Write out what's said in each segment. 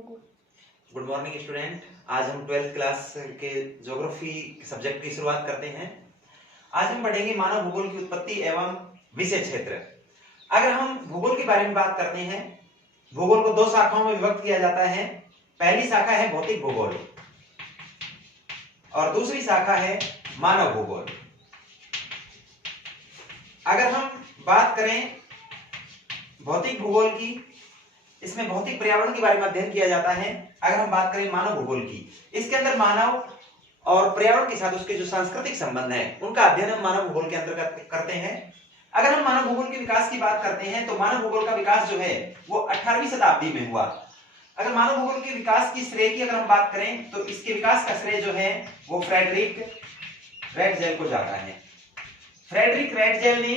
भूगोल। Good morning student. आज हम 12th क्लास के ज्योग्राफी सब्जेक्ट की शुरुआत करते हैं। आज हम पढ़ेंगे मानव भूगोल की उत्पत्ति एवं विषय क्षेत्र। अगर हम भूगोल के बारे में बात करते हैं, भूगोल को दो शाखाओं में विभक्त किया जाता है। पहली शाखा है भौतिक भूगोल और दूसरी शाखा है मानव भूगोल। अगर हम बात करें भौतिक भूगोल की, इसमें भौतिक पर्यावरण के बारे में अध्ययन किया जाता है। अगर हम बात करें मानव भूगोल की, इसके अंदर मानव और पर्यावरण के साथ उसके जो सांस्कृतिक संबंध है उनका अध्ययन हम मानव भूगोल के अंतर्गत करते हैं। अगर हम मानव भूगोल के विकास की बात करते हैं तो मानव भूगोल का विकास जो है वो 18वीं शताब्दी में हुआ। अगर मानव भूगोल के विकास की श्रेय की अगर हम बात करें तो इसके विकास का श्रेय जो है वो फ्रेडरिक रैटजेल को जाता है। फ्रेडरिक रैटजेल ने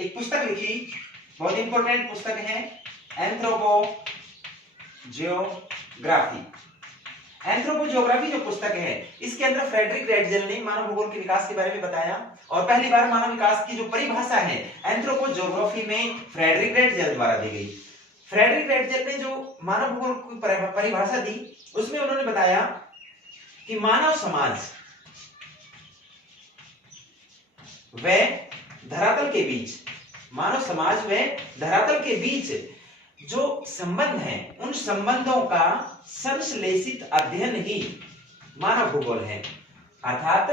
एक पुस्तक लिखी, बहुत इंपॉर्टेंट पुस्तक है, एंथ्रोपोजियोग्राफी जो पुस्तक है, इसके अंदर फ्रेडरिक रैटजेल ने मानव भूगोल के विकास के बारे में बताया और पहली बार मानव विकास की जो परिभाषा है एंथ्रोपोजियोग्राफी में फ्रेडरिक रैटजेल द्वारा दी गई। फ्रेडरिक रैटजेल ने जो मानव भूगोल की परिभाषा दी उसमें उन्होंने बताया कि मानव समाज व धरातल के बीच, मानव समाज व धरातल के बीच जो संबंध हैं उन संबंधों का संश्लेषित अध्ययन ही मानव भूगोल है। अर्थात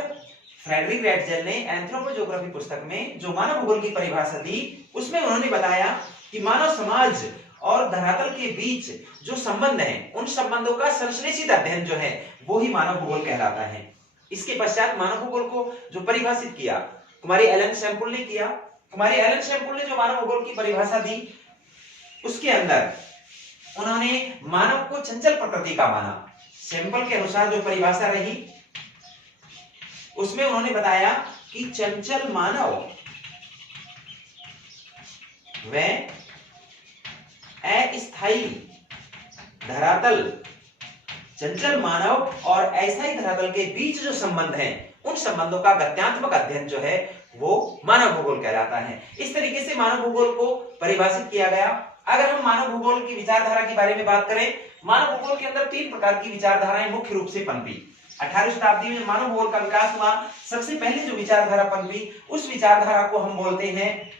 फ्रेडरिक रैटजेल ने एंथ्रोपोजियोग्राफी पुस्तक में जो मानव भूगोल की परिभाषा दी उसमें उन्होंने बताया कि मानव समाज और धरातल के बीच जो संबंध हैं उन संबंधों का संश्लेषित अध्ययन जो है वो ही मानव भूगोल कहलाता है। इसके पश्चात मानव भूगोल को जो परिभाषित किया कुमारी एलन शैम्पूल ने किया। कुमारी एलन शैम्पूल ने जो मानव भूगोल की परिभाषा दी उसके अंदर उन्होंने मानव को चंचल प्रकृति का माना। सैंपल के अनुसार जो परिभाषा रही उसमें उन्होंने बताया कि चंचल मानव व अस्थायी धरातल, चंचल मानव और अस्थायी धरातल के बीच जो संबंध हैं उन संबंधों का गत्यात्मक अध्ययन जो है वो मानव भूगोल कहलाता है। इस तरीके से मानव भूगोल को परिभाषित किया गया। अगर हम मानव भूगोल की विचारधारा के बारे में बात करें, मानव भूगोल के अंदर 3 प्रकार की विचारधाराएं मुख्य रूप से पनपी। 18वीं शताब्दी में मानव भूगोल का विकास हुआ। सबसे पहले जो विचारधारा पनपी उस विचारधारा को हम बोलते हैं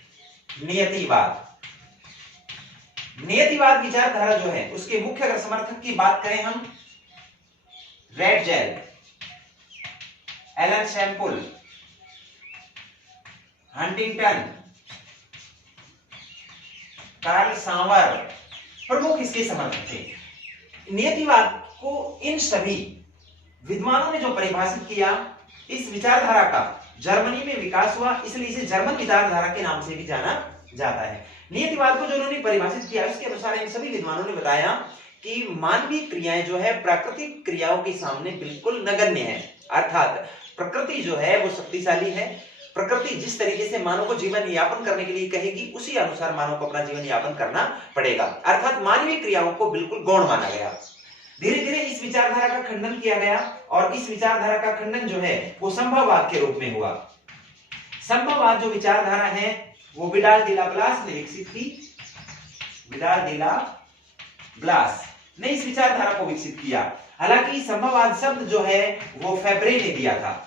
नियतिवाद। नियतिवाद विचारधारा जो है उसके मुख्य अगर समर्थक की बात करें हम रैटजेल, एलन शैम्पूल, हंटिंगटन, कार्ल सावर प्रमुख इसके समर्थक थे। नियतिवाद को इन सभी विद्वानों ने जो परिभाषित किया, इस विचारधारा का जर्मनी में विकास हुआ, इसलिए इसे जर्मन विचारधारा के नाम से भी जाना जाता है। नियतिवाद को जो उन्होंने परिभाषित किया उसके अनुसार इन सभी विद्वानों ने बताया कि मानवीय क्रियाएं जो है प्राकृतिक क्रियाओं के सामने बिल्कुल नगण्य है। अर्थात प्रकृति जो है वो शक्तिशाली है। प्रकृति जिस तरीके से मानव को जीवन यापन करने के लिए कहेगी उसी अनुसार मानव को अपना जीवन यापन करना पड़ेगा। अर्थात मानवीय क्रियाओं को बिल्कुल गौण माना गया। धीरे धीरे इस विचारधारा का खंडन किया गया और इस विचारधारा का खंडन जो है वो संभववाद के रूप में हुआ। संभववाद जो विचारधारा है वो विडाल डी ला ब्लास ने विकसित की। विडाल डी ला ब्लास ने इस विचारधारा को विकसित किया। हालांकि संभववाद शब्द जो है वो फेब्रे ने दिया था।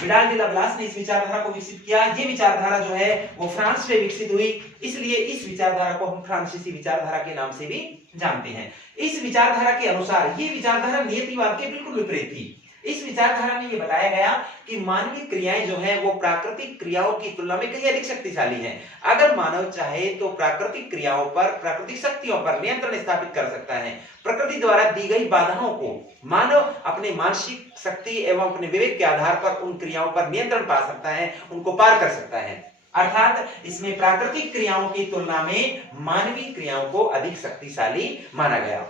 विडाल डी ला ब्लास ने इस विचारधारा को विकसित किया। ये विचारधारा जो है वो फ्रांस में विकसित हुई, इसलिए इस विचारधारा को हम फ्रांसीसी विचारधारा के नाम से भी जानते हैं। इस विचारधारा के अनुसार ये विचारधारा नियतिवाद के बिल्कुल विपरीत थी। इस विचारधारा में ये बताया गया कि मानवीय क्रियाएं जो हैं वो प्राकृतिक क्रियाओं की तुलना में कहीं अधिक शक्तिशाली हैं। अगर मानव चाहे तो प्राकृतिक क्रियाओं पर, प्राकृतिक शक्तियों पर नियंत्रण स्थापित कर सकता है। प्रकृति द्वारा दी गई बाधाओं को मानव अपने मानसिक शक्ति एवं अपने विवेक के आधार पर उन क्रियाओं पर नियंत्रण पा सकता है, उनको पार कर सकता है। अर्थात इसमें प्राकृतिक क्रियाओं की तुलना में मानवीय क्रियाओं को अधिक शक्तिशाली माना गया।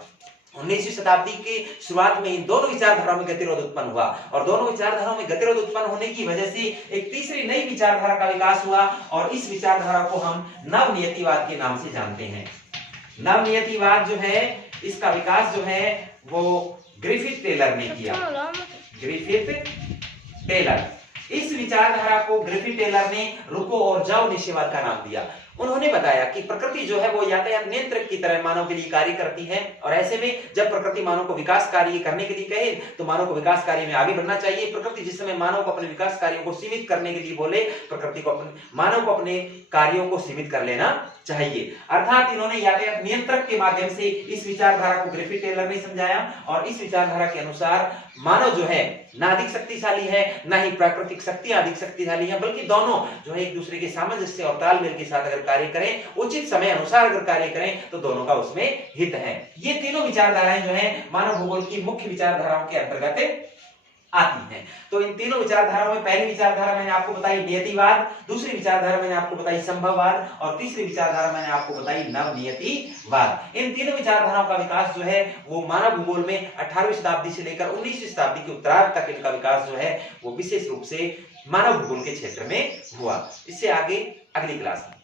19वीं शताब्दी के शुरुआत में इन दोनों विचारधाराओं में गतिरोध उत्पन्न हुआ और दोनों विचारधाराओं में गतिरोध उत्पन्न होने की वजह से एक तीसरी नई विचारधारा का विकास हुआ और इस विचारधारा को हम नवनियतिवाद के नाम से जानते हैं। नवनियतिवाद जो है इसका विकास जो है वो ग्रिफिथ टेलर ने किया। ग्रिफिथ टेलर, इस विचारधारा को ग्रिफिथ टेलर ने रुको और जाओ निश्चयवाद का नाम दिया। उन्होंने बताया कि प्रकृति जो है वो यातायात नियंत्रक की तरह मानव के लिए कार्य करती है, और ऐसे में जब प्रकृति मानव को विकास कार्य करने के लिए कहे तो मानव को विकास कार्य में आगे बढ़ना चाहिए। प्रकृति जिस समय मानव को अपने विकास कार्यों को सीमित करने के लिए बोले, प्रकृति को मानव को अपने कार्यों को सीमित कर लेना चाहिए। अर्थात इन्होंने यातायात नियंत्रक के माध्यम से इस विचारधारा को ग्रिफिथ टेलर ने समझाया, और इस विचारधारा के अनुसार मानव जो है ना अधिक शक्तिशाली है, ना ही प्राकृतिक शक्तियां अधिक शक्तिशाली हैं, बल्कि दोनों जो है एक दूसरे के सामंजस्य और तालमेल के साथ अगर कार्य करें, उचित समय अनुसार अगर कार्य करें तो दोनों का उसमें हित है। ये तीनों विचारधाराएं जो है मानव भूगोल की मुख्य विचारधाराओं के अंतर्गत आती हैं। तो इन तीनों विचारधाराओं में पहली विचारधारा मैंने आपको बताई नियतिवाद, दूसरी विचारधारा मैंने आपको बताई संभववाद, और तीसरी विचारधारा मैंने आपको बताई नवनियतिवाद। इन तीनों विचारधाराओं का विकास जो है वो मानव भूगोल में 18वीं शताब्दी से लेकर 19वीं शताब्दी के उत्तरार्ध तक इनका विकास जो है वो विशेष रूप से मानव भूगोल के क्षेत्र में हुआ। इससे आगे अगली क्लास में